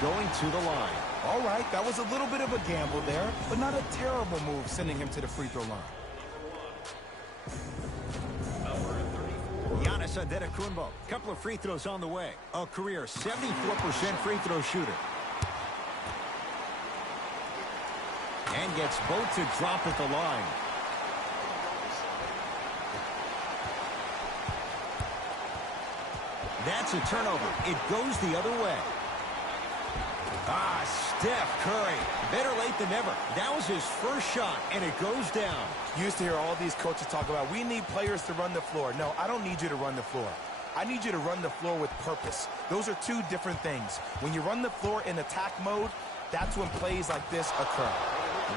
going to the line. All right, that was a little bit of a gamble there, but not a terrible move sending him to the free throw line. Giannis Antetokounmpo, couple of free throws on the way. A career 74% free throw shooter. And gets both to drop at the line. That's a turnover. It goes the other way. Steph Curry. Better late than never. That was his first shot, and it goes down. Used to hear all these coaches talk about, we need players to run the floor. No, I don't need you to run the floor. I need you to run the floor with purpose. Those are two different things. When you run the floor in attack mode, that's when plays like this occur.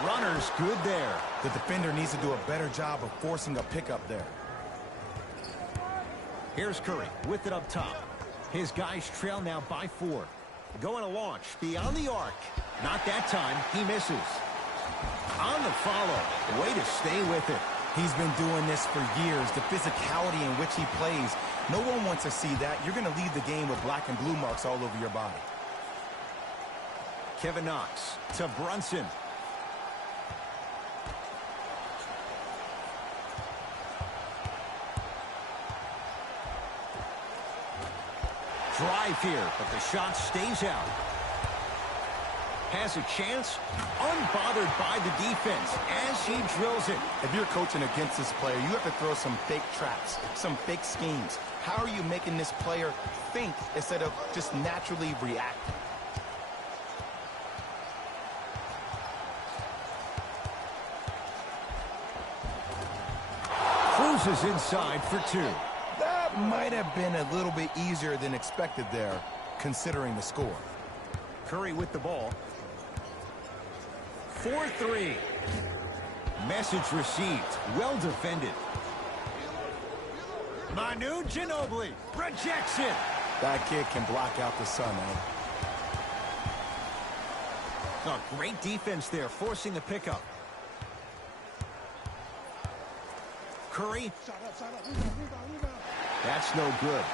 Runner's good there. The defender needs to do a better job of forcing a pickup there. Here's Curry with it up top. His guys trail now by 4. Going to launch beyond the arc. Not that time. He misses. On the follow. Way to stay with it. He's been doing this for years. The physicality in which he plays. No one wants to see that. You're going to leave the game with black and blue marks all over your body. Kevin Knox to Brunson. Drive here, but the shot stays out. Has a chance, unbothered by the defense as he drills it. If you're coaching against this player, you have to throw some fake traps, some fake schemes. How are you making this player think instead of just naturally reacting? Cruises inside for 2. That might have been a little bit easier than expected there, considering the score. Curry with the ball. 4-3. Message received. Well defended. Manu Ginobili rejects it. That kid can block out the sun, man. Oh, great defense there, forcing the pickup. Curry. That's no good.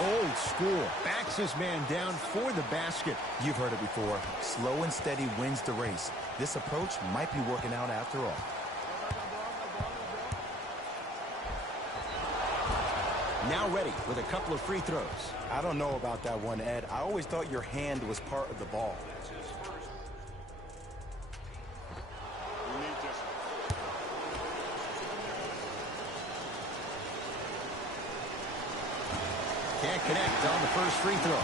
Old school. Backs his man down for the basket. You've heard it before. Slow and steady wins the race. This approach might be working out after all. Now ready with a couple of free throws. I don't know about that one, Ed. I always thought your hand was part of the ball. Can't connect on the first free throw.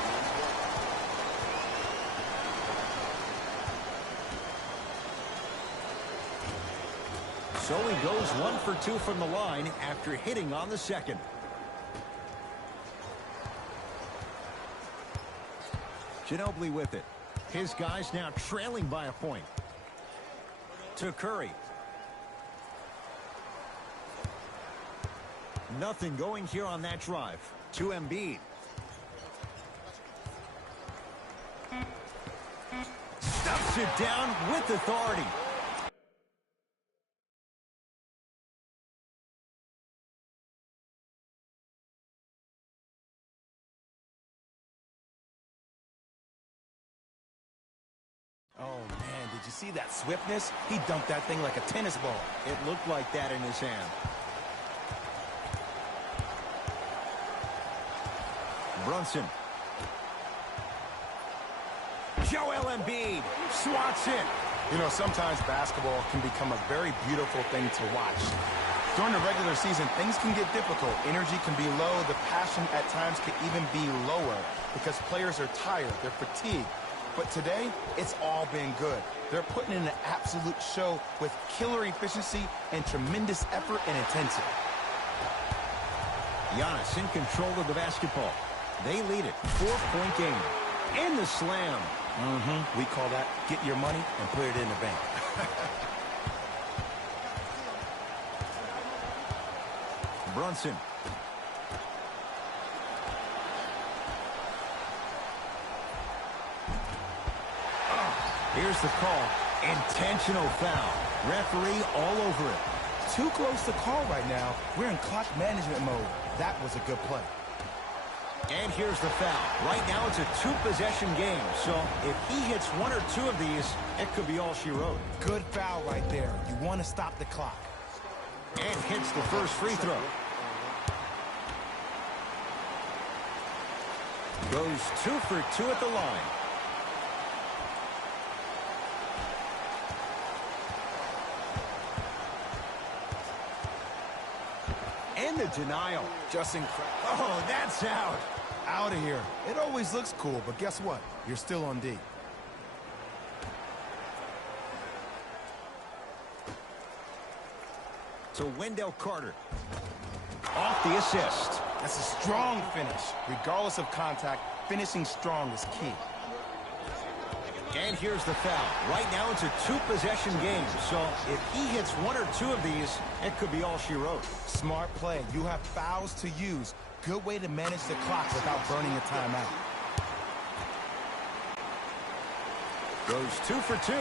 So he goes 1 for 2 from the line after hitting on the second. Ginobili with it. His guys now trailing by a point. To Curry. Nothing going here on that drive. To Embiid. Stuffs it down with authority. Oh, man, did you see that swiftness? He dunked that thing like a tennis ball. It looked like that in his hand. Brunson. Joel Embiid swats it. You know, sometimes basketball can become a very beautiful thing to watch. During the regular season, things can get difficult. Energy can be low. The passion at times can even be lower because players are tired. They're fatigued. But today, it's all been good. They're putting in an absolute show with killer efficiency and tremendous effort and intensity. Giannis in control of the basketball. They lead it. 4-point game. And the slam. We call that get your money and put it in the bank. Brunson. Here's the call. Intentional foul. Referee all over it. Too close to call right now. We're in clock management mode. That was a good play. And here's the foul. Right now it's a two-possession game, so if he hits one or two of these, it could be all she wrote. Good foul right there. You want to stop the clock. And hits the first free throw. Goes 2 for 2 at the line. And the denial. Just incredible. Oh, that's out. Out of here. It always looks cool, but guess what? You're still on D. To Wendell Carter. Off the assist. That's a strong finish. Regardless of contact, finishing strong is key. And here's the foul. Right now it's a two-possession game, so if he hits one or two of these, it could be all she wrote. Smart play. You have fouls to use. Good way to manage the clock without burning a timeout. Goes 2 for 2.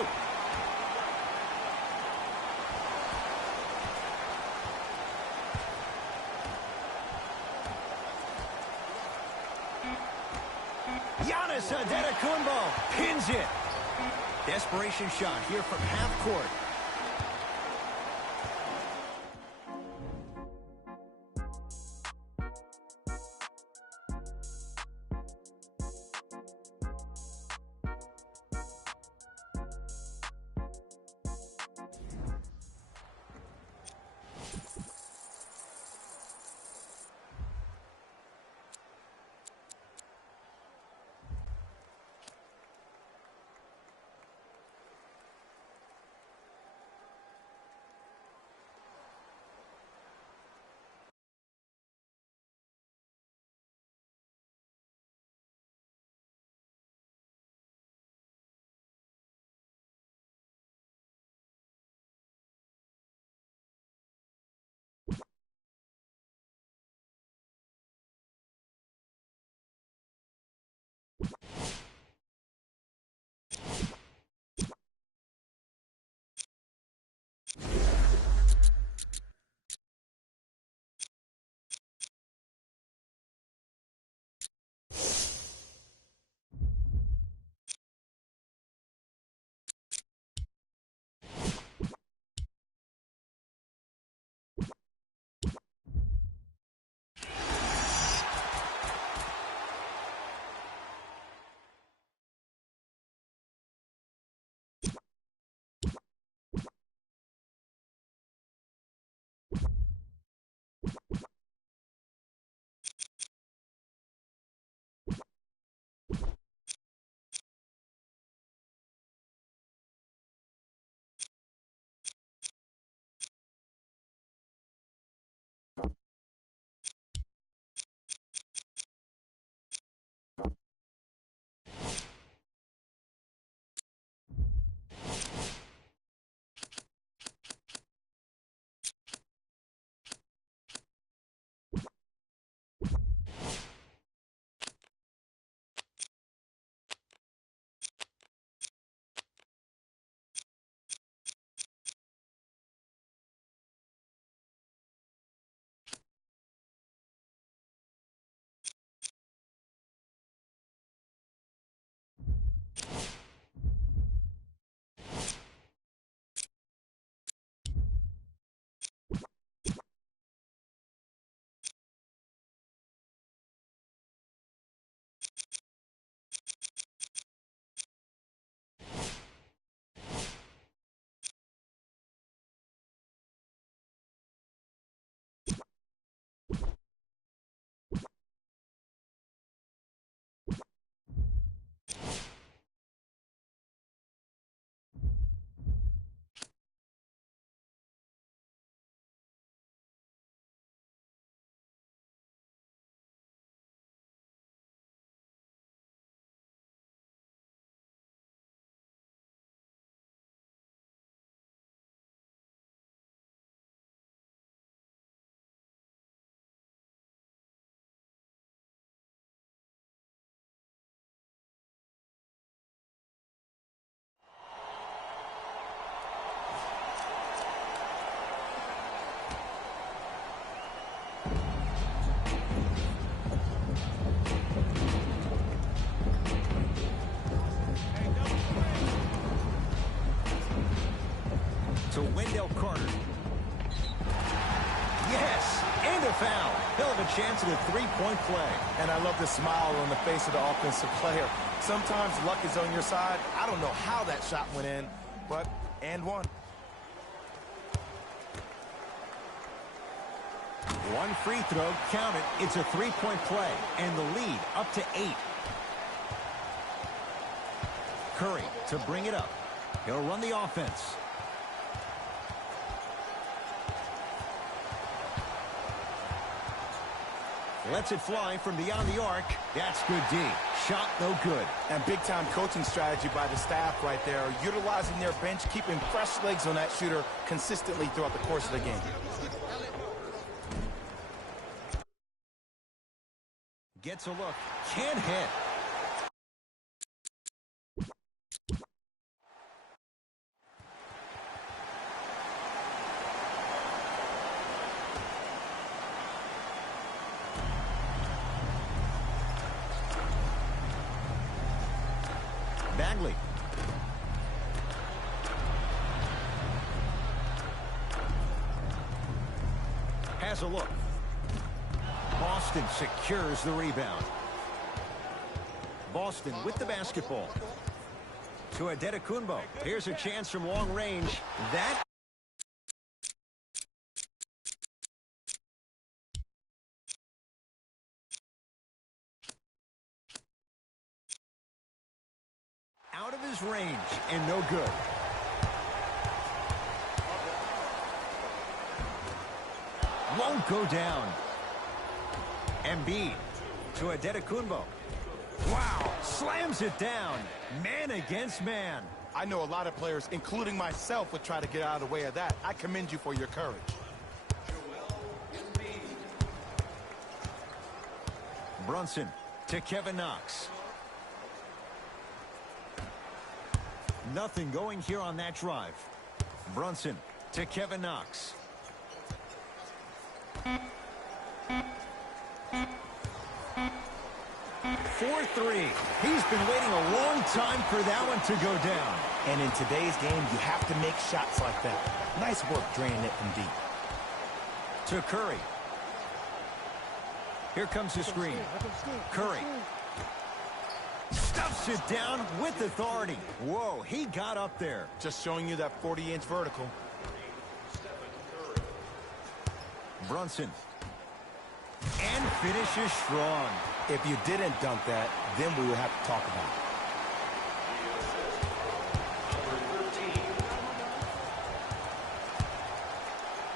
Giannis Antetokounmpo pins it. Desperation shot here from half court. To Wendell Carter. Yes, and a foul. He'll have a chance at a three-point play. And I love the smile on the face of the offensive player. Sometimes luck is on your side. I don't know how that shot went in, but and one. One free throw, count it. It's a three-point play, and the lead up to 8. Curry to bring it up. He'll run the offense. Lets it fly from beyond the arc. That's good D. Shot no good. And big-time coaching strategy by the staff right there, utilizing their bench, keeping fresh legs on that shooter consistently throughout the course of the game. Gets a look. Can't hit. Bagley. Has a look. Boston secures the rebound. Boston with the basketball. To Adetokunbo. Here's a chance from long range. That out of his range and no good. Won't go down. Embiid to Adetokunbo. Wow, slams it down. Man against man. I know a lot of players, including myself, would try to get out of the way of that. I commend you for your courage. Brunson to Kevin Knox. Nothing going here on that drive. Brunson to Kevin Knox. 4-3. He's been waiting a long time for that one to go down. And in today's game, you have to make shots like that. Nice work draining it from deep. To Curry. Here comes the screen. Curry. Stuffs it down with authority. Whoa, he got up there. Just showing you that 40-inch vertical. Brunson. And finishes strong. If you didn't dunk that, then we would have to talk about it.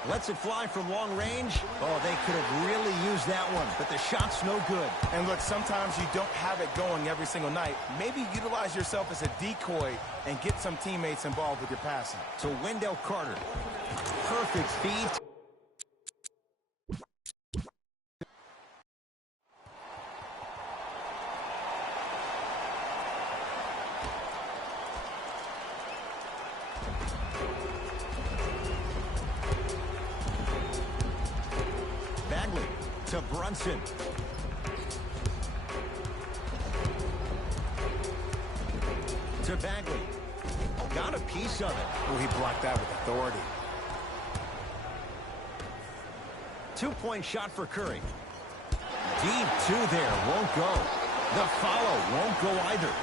Lets it fly from long range. Oh, they could have really used that one, but the shot's no good. And look, sometimes you don't have it going every single night. Maybe utilize yourself as a decoy and get some teammates involved with your passing. To Wendell Carter. Perfect feed. Bagley to Brunson. To Bagley. Got a piece of it. Oh, he blocked that with authority. Two-point shot for Curry. Deep two there. Won't go. The follow won't go either.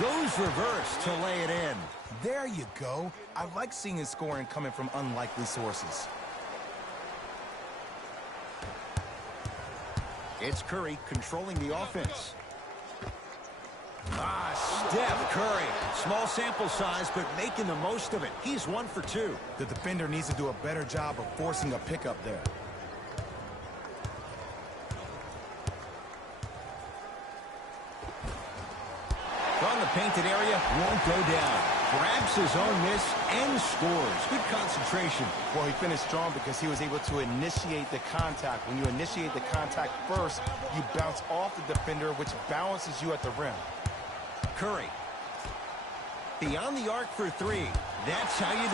Goes reverse to lay it in. There you go. I like seeing his scoring coming from unlikely sources. It's Curry controlling the offense. Steph Curry. Small sample size, but making the most of it. He's 1 for 2. The defender needs to do a better job of forcing a pickup there. From the painted area, won't go down. Grabs his own miss and scores. Good concentration. Well, he finished strong because he was able to initiate the contact. When you initiate the contact first, you bounce off the defender, which balances you at the rim. Curry. Beyond the arc for 3. That's how you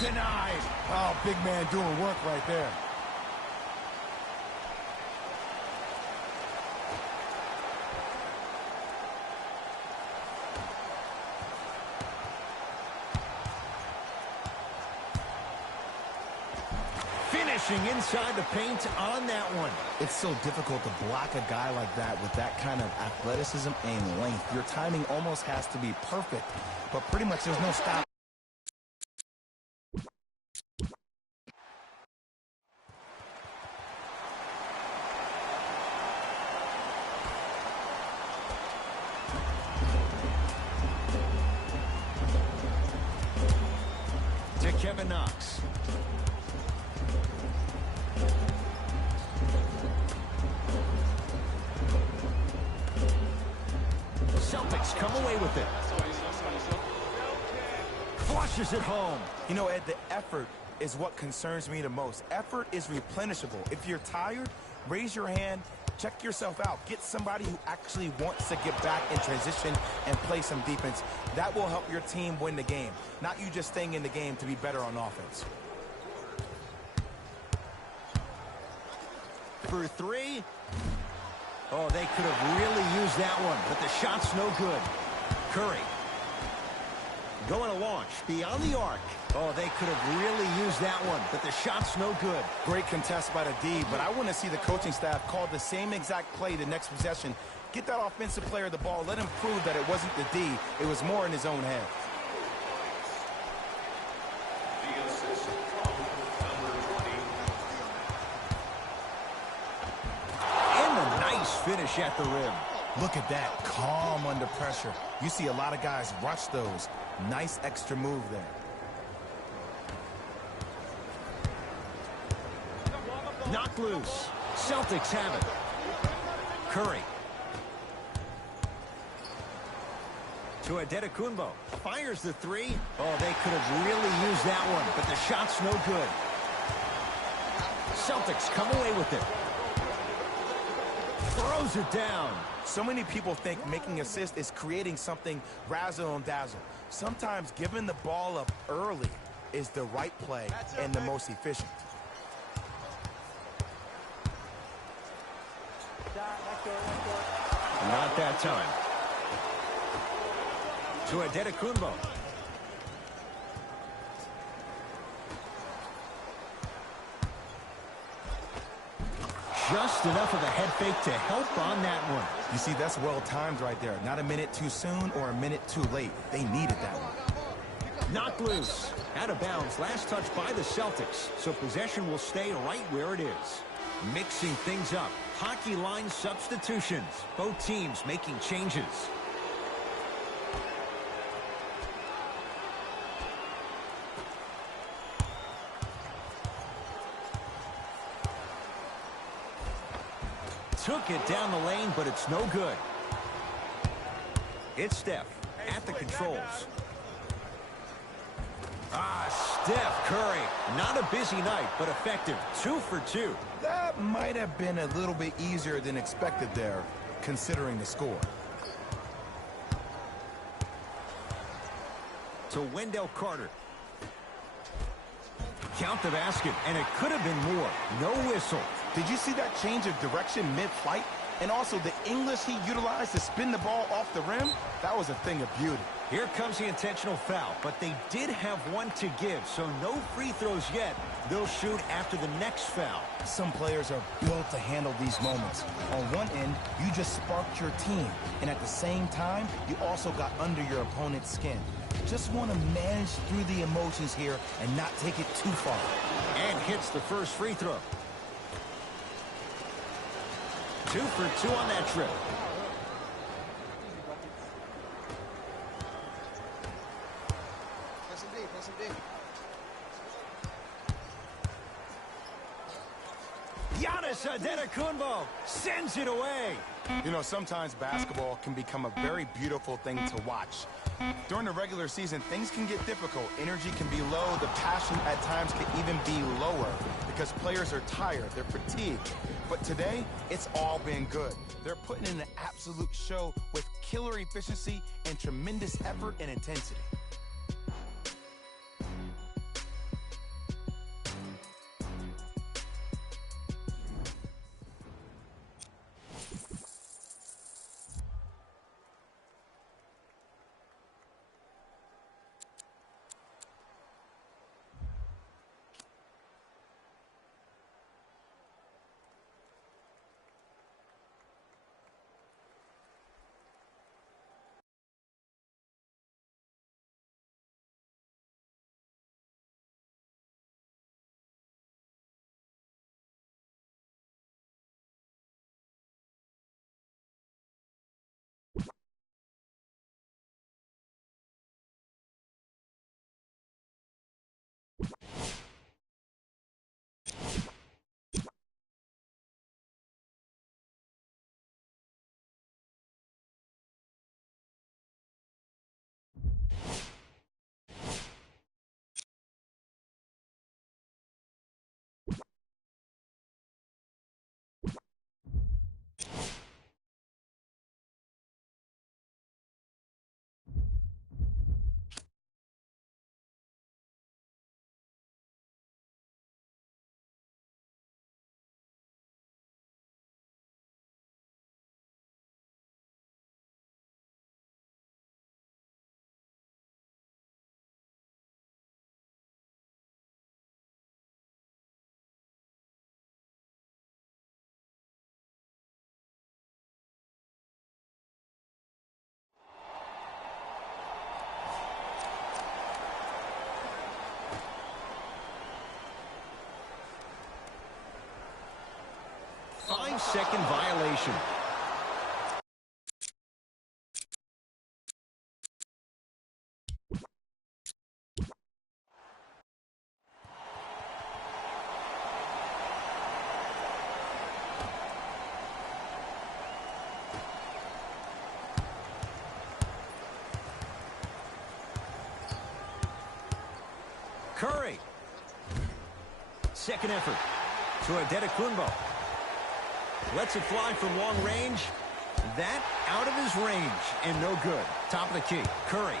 Denied. Oh, big man doing work right there. Finishing inside the paint on that one. It's so difficult to block a guy like that with that kind of athleticism and length. Your timing almost has to be perfect, but pretty much there's no stop. To Kevin Knox. Celtics come away with it. Flushes it home. You know, Ed, the effort is what concerns me the most. Effort is replenishable. If you're tired, raise your hand, check yourself out. Get somebody who actually wants to get back in transition and play some defense. That will help your team win the game, not you just staying in the game to be better on offense. For three. Oh, they could have really used that one, but the shot's no good. Curry. Going to launch beyond the arc. Oh, they could have really used that one, but the shot's no good. Great contest by the D, but I want to see the coaching staff call the same exact play the next possession. Get that offensive player the ball. Let him prove that it wasn't the D. It was more in his own head. Finish at the rim. Look at that, calm under pressure. You see a lot of guys rush those. Nice extra move there. Knocked loose. Celtics have it. Curry. To Adetokunbo. Fires the three. Oh, they could have really used that one, but the shot's no good. Celtics come away with it. Throws it down. So many people think making assists is creating something razzle and dazzle. Sometimes giving the ball up early is the right play and the most efficient. Not that time. To Adetokunbo. Just enough of a head fake to help on that one. You see, that's well timed right there. Not a minute too soon or a minute too late. They needed that one. Knocked loose. Out of bounds. Last touch by the Celtics. So possession will stay right where it is. Mixing things up. Hockey line substitutions. Both teams making changes. Took it down the lane, but it's no good. It's Steph at the controls. Steph Curry. Not a busy night, but effective. 2 for 2. That might have been a little bit easier than expected there, considering the score. To Wendell Carter. Count the basket, and it could have been more. No whistle. Did you see that change of direction mid-flight? And also the English he utilized to spin the ball off the rim? That was a thing of beauty. Here comes the intentional foul, but they did have one to give, so no free throws yet. They'll shoot after the next foul. Some players are built to handle these moments. On one end, you just sparked your team, and at the same time, you also got under your opponent's skin. Just want to manage through the emotions here and not take it too far. And hits the first free throw. 2 for 2 on that trip. Giannis Adetokunbo sends it away. You know, sometimes basketball can become a very beautiful thing to watch. During the regular season, things can get difficult. Energy can be low. The passion at times can even be lower because players are tired. They're fatigued. But today, it's all been good. They're putting in an absolute show with killer efficiency and tremendous effort and intensity. 5-second violation. Curry. Second effort to Adetokunbo. Lets it fly from long range. That out of his range and no good. Top of the key. Curry.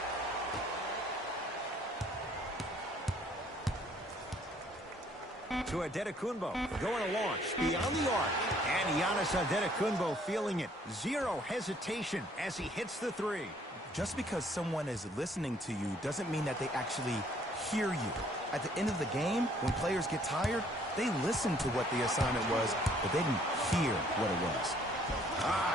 To Adetokunbo. Going to launch beyond the arc. And Giannis Adetokunbo feeling it. Zero hesitation as he hits the three. Just because someone is listening to you doesn't mean that they actually hear you. At the end of the game, when players get tired, they listen to what the assignment was, but they didn't hear what it was.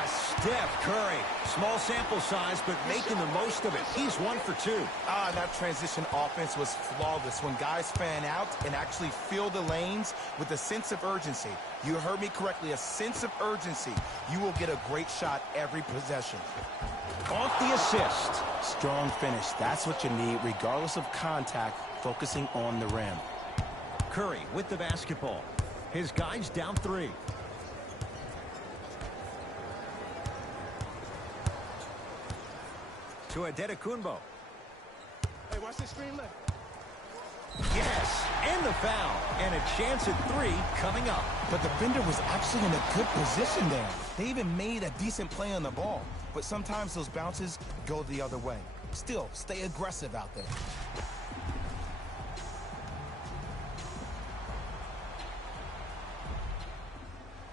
Steph Curry. Small sample size, but making the most of it. He's 1 for 2. That transition offense was flawless when guys fan out and actually fill the lanes with a sense of urgency. You heard me correctly, a sense of urgency. You will get a great shot every possession. Off the assist. Strong finish. That's what you need, regardless of contact, focusing on the rim. Curry with the basketball. His guys down 3. To Adetokunbo. Hey, watch the screen left. Yes, and the foul. And a chance at 3 coming up. But the defender was actually in a good position there. They even made a decent play on the ball. But sometimes those bounces go the other way. Still, stay aggressive out there.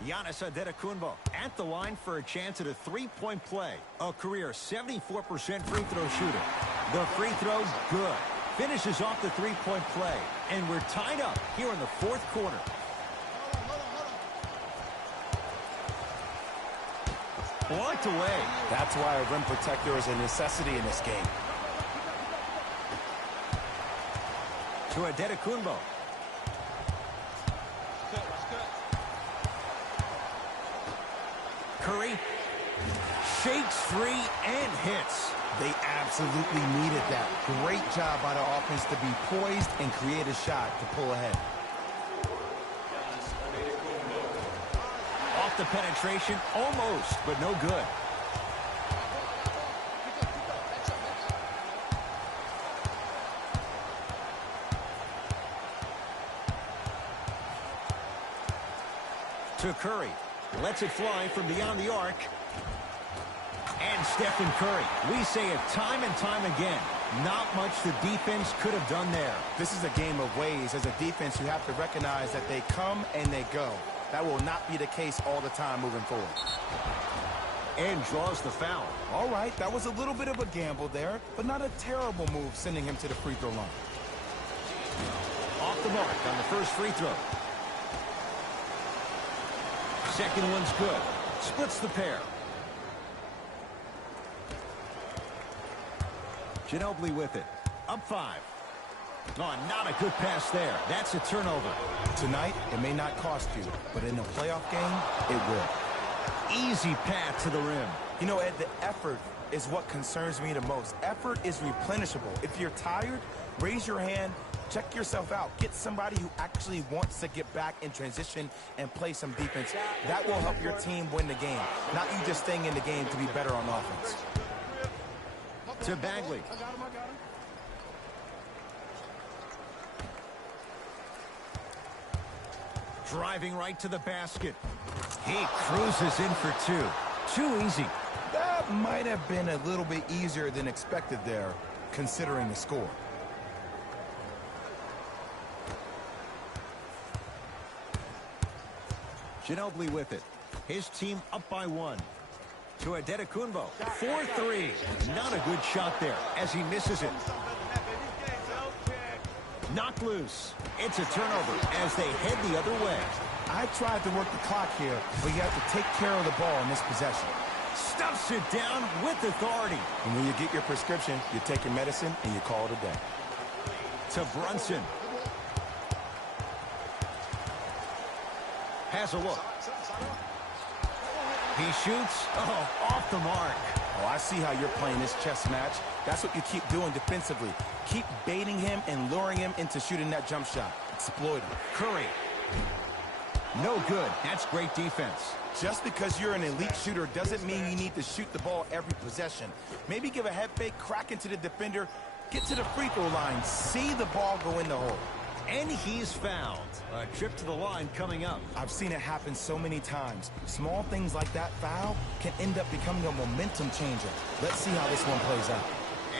Giannis Adetokunbo at the line for a chance at a 3-point play. A career 74% free throw shooter. The free throw's good. Finishes off the 3-point play. And we're tied up here in the 4th quarter. Blocked away. That's why a rim protector is a necessity in this game. To Adetokunbo. Curry shakes 3 and hits. They absolutely needed that. Great job by the offense to be poised and create a shot to pull ahead. Off the penetration, almost, but no good. To Curry. Lets it fly from beyond the arc. And Stephen Curry. We say it time and time again. Not much the defense could have done there. This is a game of ways. As a defense, you have to recognize that they come and they go. That will not be the case all the time moving forward. And draws the foul. All right, that was a little bit of a gamble there, but not a terrible move sending him to the free throw line. Off the mark on the first free throw. Second one's good. Splits the pair. Ginobili with it. Up 5. Oh, not a good pass there. That's a turnover. Tonight, it may not cost you, but in a playoff game, it will. Easy path to the rim. You know, Ed, the effort is what concerns me the most. Effort is replenishable. If you're tired, raise your hand. Check yourself out. Get somebody who actually wants to get back in transition and play some defense. That will help your team win the game, not you just staying in the game to be better on offense. To Bagley. I got him. Driving right to the basket. He cruises in for 2. Too easy. That might have been a little bit easier than expected there, considering the score. Ginobili with it. His team up by 1. To Adetokunbo. 4-3. Not a good shot there as he misses it. Knocked loose. It's a turnover as they head the other way. I tried to work the clock here, but you have to take care of the ball in this possession. Stuffs it down with authority. And when you get your prescription, you take your medicine and you call it a day. To Brunson. Has a look. He shoots. Oh, off the mark. Oh, I see how you're playing this chess match. That's what you keep doing defensively. Keep baiting him and luring him into shooting that jump shot. Exploit him. Curry. No good. That's great defense. Just because you're an elite shooter doesn't mean you need to shoot the ball every possession. Maybe give a head fake, crack into the defender, get to the free throw line, see the ball go in the hole. And he's fouled. A trip to the line coming up. I've seen it happen so many times. Small things like that foul can end up becoming a momentum changer. Let's see how this one plays out.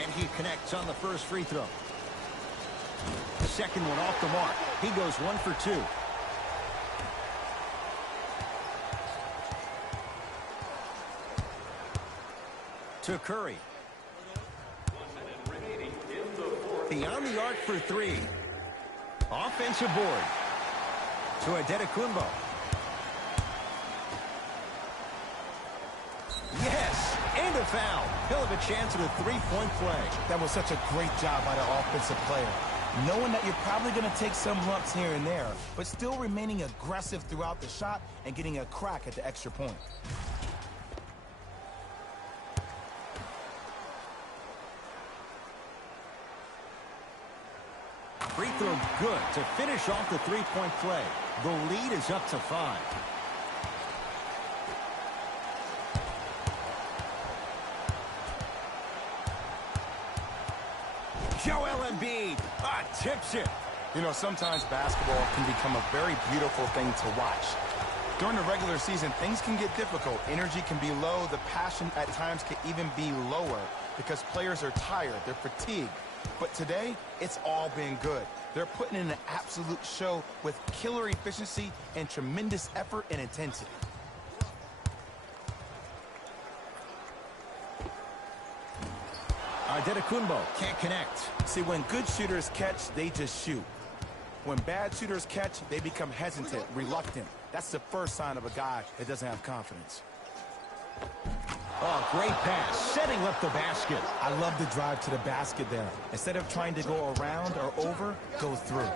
And he connects on the first free throw. The second one off the mark. He goes 1 for 2. To Curry. Beyond the arc for 3. Offensive board. To Adetokunbo. Yes, and a foul. He'll have a chance at a three-point play. That was such a great job by the offensive player. Knowing that you're probably going to take some lumps here and there, but still remaining aggressive throughout the shot and getting a crack at the extra point. Free throw good to finish off the three-point play. The lead is up to 5. Joel Embiid tips it. You know, sometimes basketball can become a very beautiful thing to watch. During the regular season, things can get difficult. Energy can be low. The passion at times can even be lower because players are tired. They're fatigued. But today, it's all been good. They're putting in an absolute show with killer efficiency and tremendous effort and intensity. Adetokunbo can't connect. See, when good shooters catch, they just shoot. When bad shooters catch, they become hesitant, reluctant. That's the first sign of a guy that doesn't have confidence. Oh, great pass, setting up the basket. I love the drive to the basket there. Instead of trying to go around or over, go through.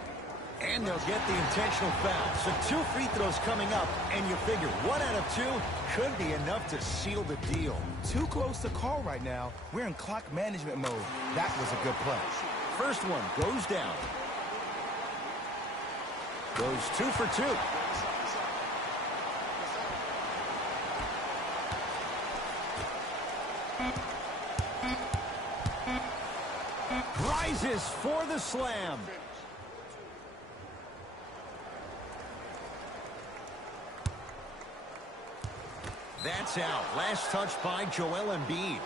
And they'll get the intentional foul. So 2 free throws coming up, and you figure 1 out of 2 could be enough to seal the deal. Too close to call right now. We're in clock management mode. That was a good play. First one goes down. Goes 2 for 2. Rises for the slam. That's out. Last touch by Joel Embiid.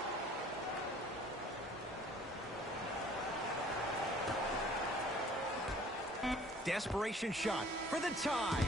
Desperation shot for the tie.